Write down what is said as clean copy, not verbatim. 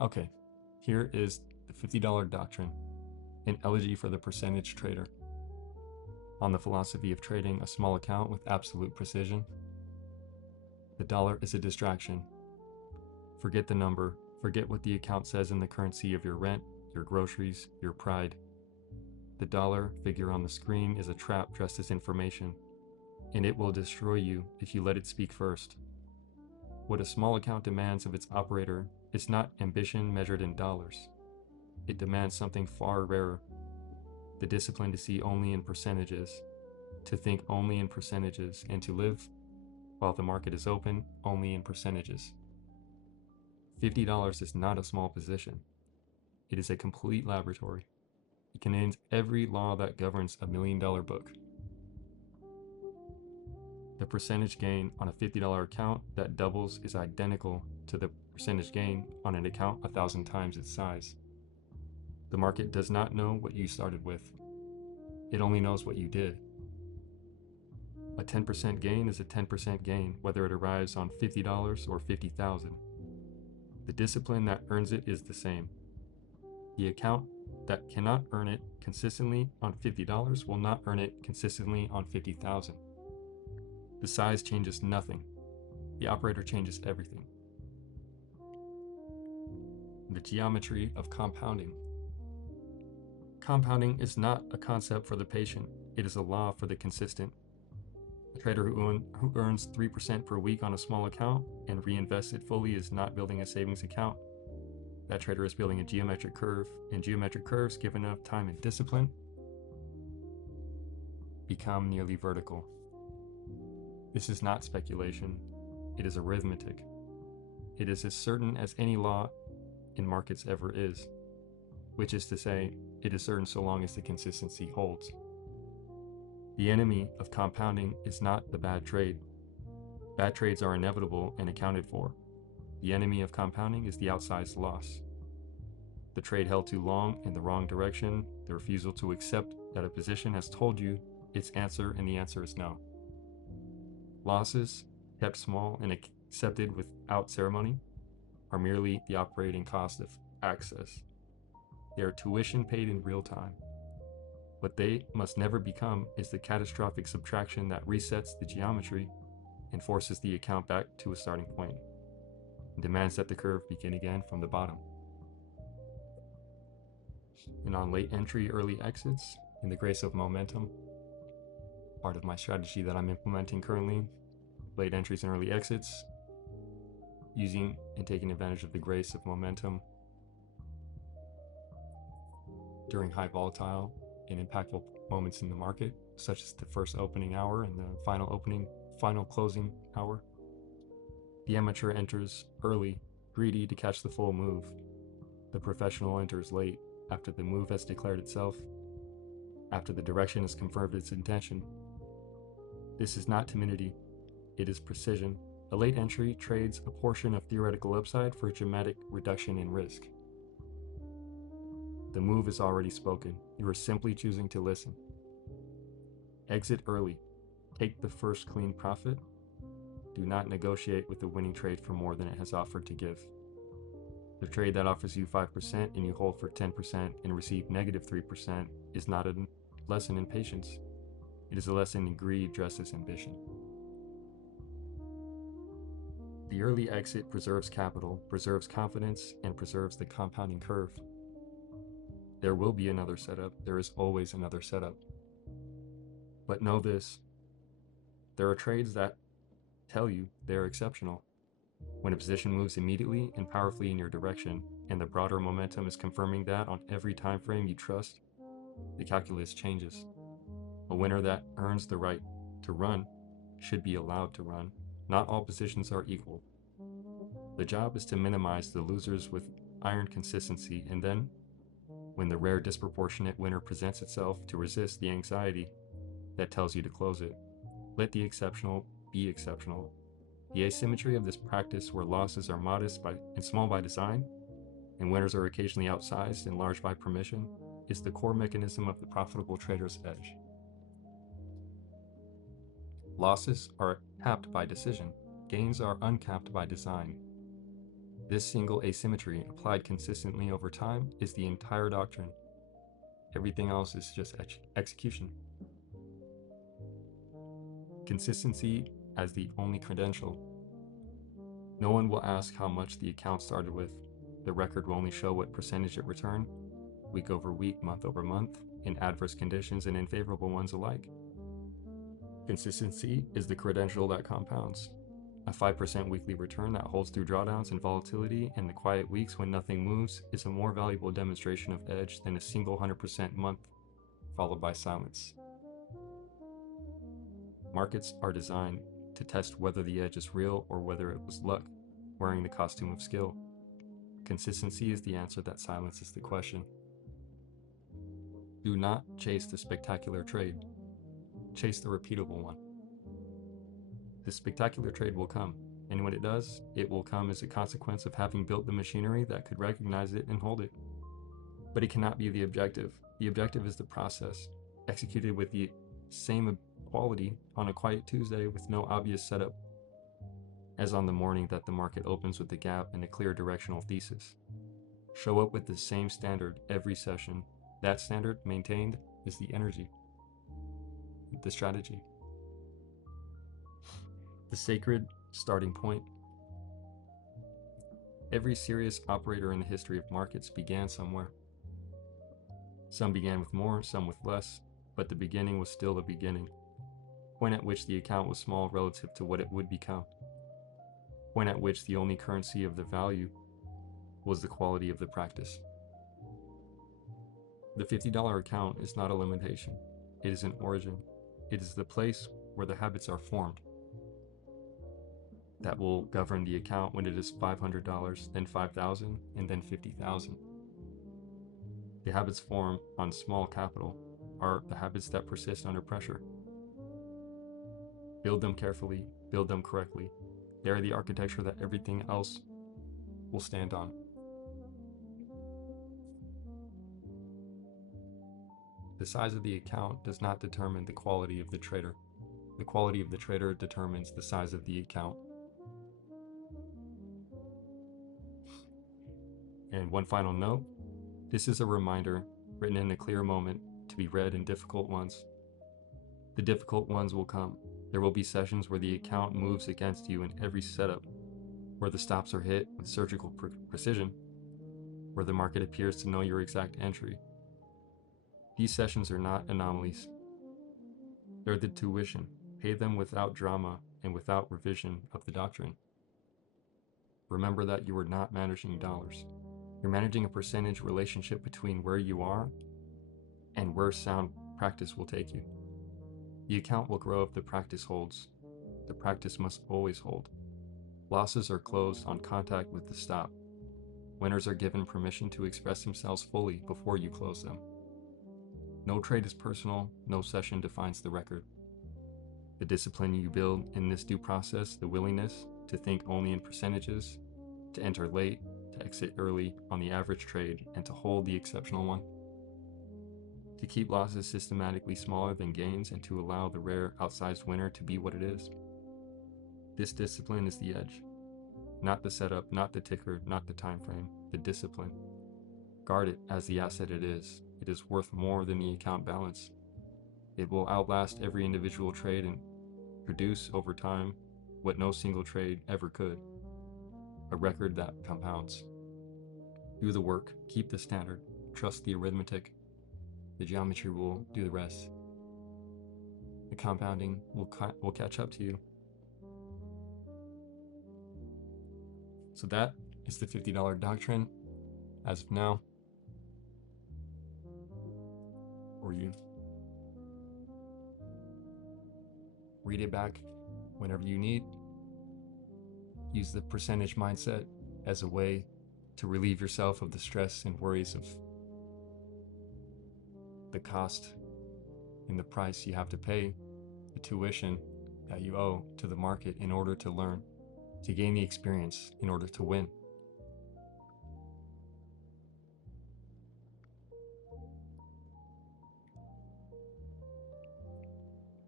Okay, here is the $50 Doctrine, an elegy for the percentage trader. On the philosophy of trading a small account with absolute precision. The dollar is a distraction. Forget the number, forget what the account says in the currency of your rent, your groceries, your pride. The dollar figure on the screen is a trap dressed as information, and it will destroy you if you let it speak first. What a small account demands of its operator is not ambition measured in dollars. It demands something far rarer, the discipline to see only in percentages, to think only in percentages, and to live, while the market is open, only in percentages. $50 is not a small position. It is a complete laboratory. It contains every law that governs a $1 million book. The percentage gain on a $50 account that doubles is identical to the percentage gain on an account 1,000 times its size. The market does not know what you started with. It only knows what you did. A 10% gain is a 10% gain, whether it arrives on $50 or 50,000. The discipline that earns it is the same. The account that cannot earn it consistently on $50 will not earn it consistently on 50,000. The size changes nothing. The operator changes everything. The geometry of compounding. Compounding is not a concept for the patient. It is a law for the consistent. A trader who earns 3% per week on a small account and reinvests it fully is not building a savings account. That trader is building a geometric curve, and geometric curves, given enough time and discipline, become nearly vertical. This is not speculation. It is arithmetic. It is as certain as any law in markets ever is, which is to say, it is certain so long as the consistency holds. The enemy of compounding is not the bad trade. Bad trades are inevitable and accounted for. The enemy of compounding is the outsized loss. The trade held too long in the wrong direction, the refusal to accept that a position has told you its answer and the answer is no. Losses, kept small and accepted without ceremony, are merely the operating cost of access. They are tuition paid in real time. What they must never become is the catastrophic subtraction that resets the geometry and forces the account back to a starting point, and demands that the curve begin again from the bottom. And on late entry, early exits, in the grace of momentum, part of my strategy that I'm implementing currently, late entries and early exits, using and taking advantage of the grace of momentum during high volatile and impactful moments in the market, such as the first opening hour and the final closing hour. The amateur enters early, greedy to catch the full move. The professional enters late, after the move has declared itself, after the direction has confirmed its intention. This is not timidity, it is precision. A late entry trades a portion of theoretical upside for a dramatic reduction in risk. The move is already spoken. You are simply choosing to listen. Exit early. Take the first clean profit. Do not negotiate with the winning trade for more than it has offered to give. The trade that offers you 5% and you hold for 10% and receive negative 3% is not a lesson in patience. It is a lesson in greed dressed as ambition. The early exit preserves capital, preserves confidence, and preserves the compounding curve. There will be another setup. There is always another setup. But know this, there are trades that tell you they're exceptional. When a position moves immediately and powerfully in your direction, and the broader momentum is confirming that on every time frame you trust, the calculus changes. A winner that earns the right to run should be allowed to run. Not all positions are equal. The job is to minimize the losers with iron consistency, and then, when the rare disproportionate winner presents itself, to resist the anxiety that tells you to close it. Let the exceptional be exceptional. The asymmetry of this practice, where losses are modest and small by design, and winners are occasionally outsized and large by permission, is the core mechanism of the profitable trader's edge. Losses are capped by decision. Gains are uncapped by design. This single asymmetry, applied consistently over time, is the entire doctrine. Everything else is just execution. Consistency as the only credential. No one will ask how much the account started with. The record will only show what percentage it returned, week over week, month over month, in adverse conditions and in favorable ones alike. Consistency is the credential that compounds. A 5% weekly return that holds through drawdowns and volatility and the quiet weeks when nothing moves is a more valuable demonstration of edge than a single 100% month, followed by silence. Markets are designed to test whether the edge is real or whether it was luck, wearing the costume of skill. Consistency is the answer that silences the question. Do not chase the spectacular trade. Chase the repeatable one. The spectacular trade will come, and when it does, it will come as a consequence of having built the machinery that could recognize it and hold it. But it cannot be the objective. The objective is the process, executed with the same quality on a quiet Tuesday with no obvious setup, as on the morning that the market opens with a gap and a clear directional thesis. Show up with the same standard every session. That standard maintained is the energy, the strategy. The sacred starting point. Every serious operator in the history of markets began somewhere. Some began with more, some with less, but the beginning was still the beginning. Point at which the account was small relative to what it would become. Point at which the only currency of the value was the quality of the practice. The $50 account is not a limitation. It is an origin. It is the place where the habits are formed that will govern the account when it is $500, then $5,000, and then $50,000. The habits formed on small capital are the habits that persist under pressure. Build them carefully, build them correctly. They are the architecture that everything else will stand on. The size of the account does not determine the quality of the trader. The quality of the trader determines the size of the account. And one final note, this is a reminder, written in a clear moment, to be read in difficult ones. The difficult ones will come. There will be sessions where the account moves against you in every setup, where the stops are hit with surgical precision, where the market appears to know your exact entry. These sessions are not anomalies. They're the tuition. Pay them without drama and without revision of the doctrine. Remember that you are not managing dollars. You're managing a percentage relationship between where you are and where sound practice will take you. The account will grow if the practice holds. The practice must always hold. Losses are closed on contact with the stop. Winners are given permission to express themselves fully before you close them. No trade is personal, no session defines the record. The discipline you build in this due process, the willingness to think only in percentages, to enter late, to exit early on the average trade, and to hold the exceptional one. To keep losses systematically smaller than gains and to allow the rare outsized winner to be what it is. This discipline is the edge. Not the setup, not the ticker, not the time frame, the discipline. Guard it as the asset it is. It is worth more than the account balance. It will outlast every individual trade and produce over time what no single trade ever could. A record that compounds. Do the work, keep the standard, trust the arithmetic. The geometry will do the rest. The compounding will catch up to you. So that is the $50 doctrine as of now. Or you read it back whenever you need. Use the percentage mindset as a way to relieve yourself of the stress and worries of the cost and the price you have to pay, the tuition that you owe to the market in order to learn, to gain the experience in order to win.